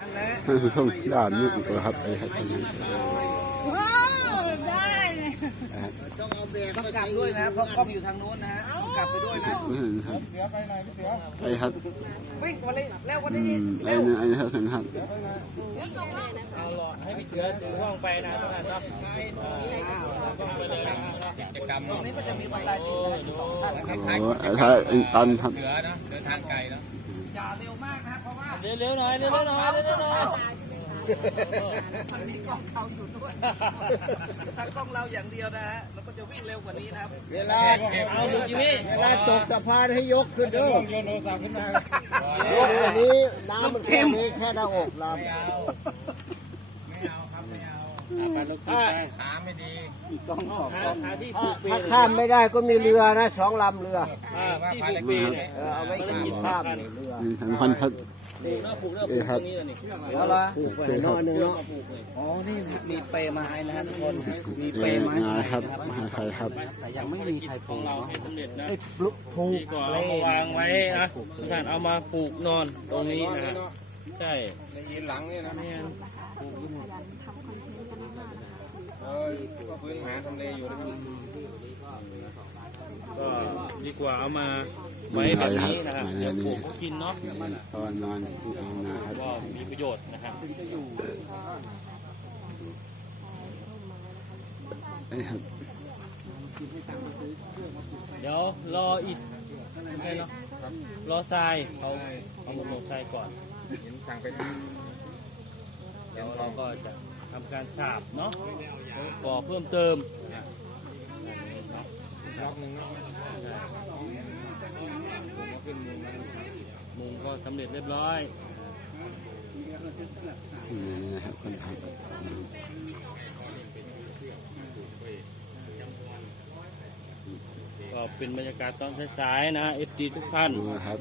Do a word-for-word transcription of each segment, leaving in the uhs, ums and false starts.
ให้ผู้ชมด่านนี้อีกครับไอ้ครับว้าวได้ต้องเอาเบรกต้องกลับด้วยนะเพราะกล้องอยู่ทางโน้นนะต้องกลับไปด้วยนะเสือไปไหนเสือไอ้ครับวิ่งวันนี้แล้ววันนี้ไอ้นี่ไอ้ครับถึงครับเอาหลอดให้พี่เสือถือว่องไปนะทุกท่านเนาะไปเลยนะกิจกรรมตรงนี้ก็จะมีบันไดอยู่สองท่านนะครับโอ้ไอ้ท่านอินตันครับเสือนะเดินทางไกลแล้วอย่าเร็วมากนะเพราะว่าเร็วๆหน่อยเร็วๆหน่อยเร็วๆหน่อยมันมีกล้องเขาอยู่ด้วยถ้ากล้องเราอย่างเดียวนะฮะเราก็จะวิ่งเร็วกว่านี้นะครับเวลาเอาดูจิมี่เวลาตกสะพานให้ยกขึ้นเด้อโยนโทรศัพท์ขึ้นมายกอันนี้น้ำมันแค่นี้แค่หน้าอกลำไม่เอาไม่เอาครับไม่เอาการลงทุนขาไม่ดีต้องสอบหาที่ถ้าข้ามไม่ได้ก็มีเรือนะสองลำเรือที่ผูกปีเนี่ยเอาไว้กินข้ามเรือทั้งพันครับผูกเรือผูกตรงนี้นี่แล้วล่ะผูกไปนอนหนึ่งเนาะอ๋อนี่มีเปรไม้นะฮะทุกคนมีเปรไม้ครับใครครับแต่ยังไม่มีใครผูกเราให้สำเร็จนะผูกก่อนเอามาวางไว้นะทุกท่านเอามาผูกนอนตรงนี้นะใช่ในยืนหลังนี่นะเออก็พื้นหาทำเลอยู่นะครับก็ดีกว่าเอามาไว้แบบนี้นะครับเดี๋ยวปลูกกินเนาะตอนนอนที่เอานะครับก็มีประโยชน์นะครับเดี๋ยวรออิฐใช่เนาะรอทรายเอาเอาหมดลงทรายก่อนสั่งไปเดี๋ยวเราก็จะทำการฉาบเนาะก่อเพิ่มเติมล็อกหนึ่งมุงก็สำเร็จเรียบร้อยนี่นะครับคนทำก็เป็นบรรยากาศตอนสายๆนะ เอฟ ซี ทุกท่านครับ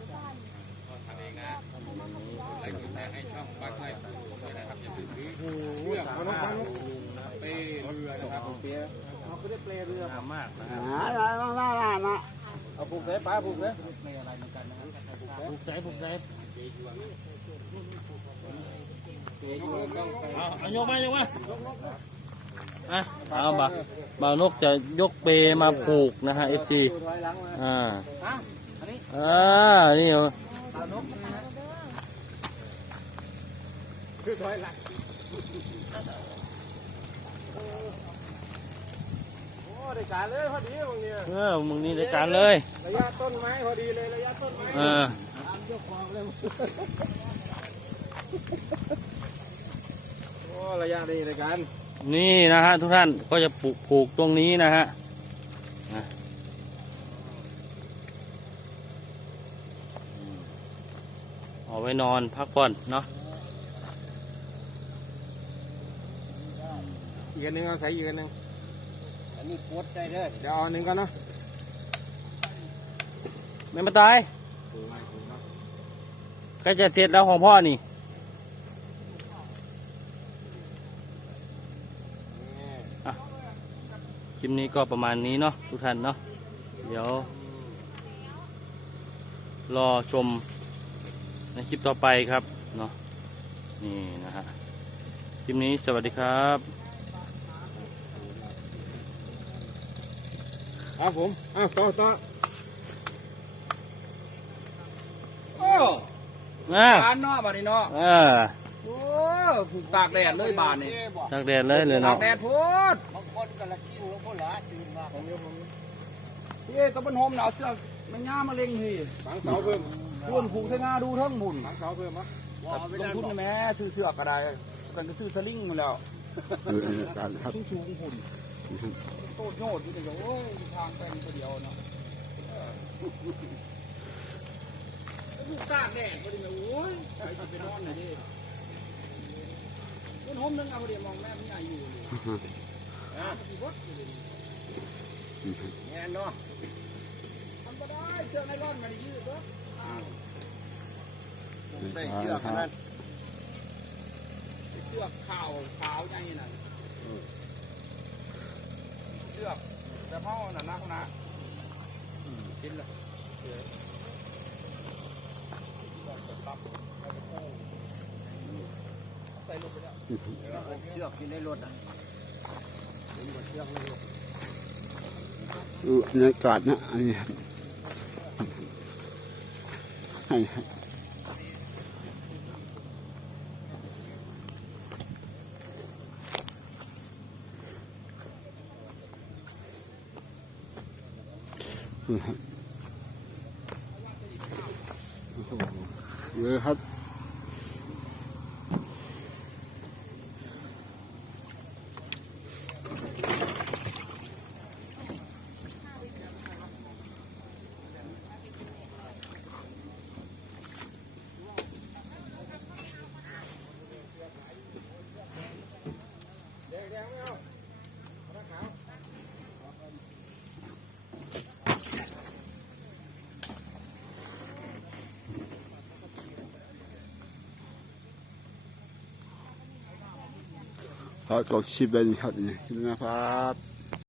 โอ้โหเอาน้ำมันเปเรือนะครับผมเปียเขาไม่ได้เปเรือมากนะเอาผูกสายปลาผูกเลยผูกสายผูกสายเอาเอายกมายกมาอ่ะเอาบ่าบ่าวนกจะยกเปมาผูกนะฮะเอฟซีอ่าอ่านี่เหรอคือถอยหลังโอ้ได้การเลยพอดีมึงเนี่ยเออมึงนี่ได้การเลยระยะต้นไม้พอดีเลยระยะต้นไม้เออเจ้าของเลยโอ้ระยะดีในการนี่นะฮะทุกท่านก็จะปลูกผูกตรงนี้นะฮะเอาไว้นอนพักผ่อนเนาะอีกอันหนึ่งเอาใส่อีกอันหนึ่งอันนี้ปวดได้เลยเดี๋ยวเอาหนึ่งก่อนเนาะไม่มาตายใกล้จะเสร็จแล้วของพ่อนี่คลิปนี้ก็ประมาณนี้เนาะทุกท่านเนาะเดี๋ยวรอชมในคลิปต่อไปครับเนาะนี่นะฮะคลิปนี้สวัสดีครับครับผมอ้าวต่อต่อโอ้บานเนาะบานนี้เนาะเออโอ้ผูกตากแดดเลยบานนี่ตากแดดเลยเลยเนาะตากแดดพูดบางคนก็ละกิ้งแล้วก็ละตื่นมาผมเยอะผมพี่ตะบันโฮมหนาวเสื้อมันง่ามะเร็งพี่บางเสาเพิ่มดูนผูกเทงาดูทั้งหมุนบางเสาเพิ่มมั้ยลงทุนแม่ซื้อเสื้อกระไดกันก็ซื้อสลิงมาแล้วสูงสูงหุ่นโตโยดอยู่แต่โอ้ยทางแปลงตัวเดียวเนาะลูกตากแดดพอดีเลยโอ้ยใครจะไปนอนไหนดิต้นหอมนึงเอาพอดีมองแม่ไม่ใหญ่อยู่อ่ะมีวัดอยู่เลยงานเนาะทำก็ได้เชือกไนล่อนมาดิยืดเนาะใส่เชือกขนาดเชือกขาวขาวอย่างนี้น่ะเชือกแต่พ่อหนักนักนะกินเลยเชือกที่ในรถอ่ะเป็นบทเชือกในรถดูบรรยากาศนะอันนี้ครับให้ครับนี่ครับโอ้โหเยอะครับขอจบคลิปเลยครับนี่นะครับ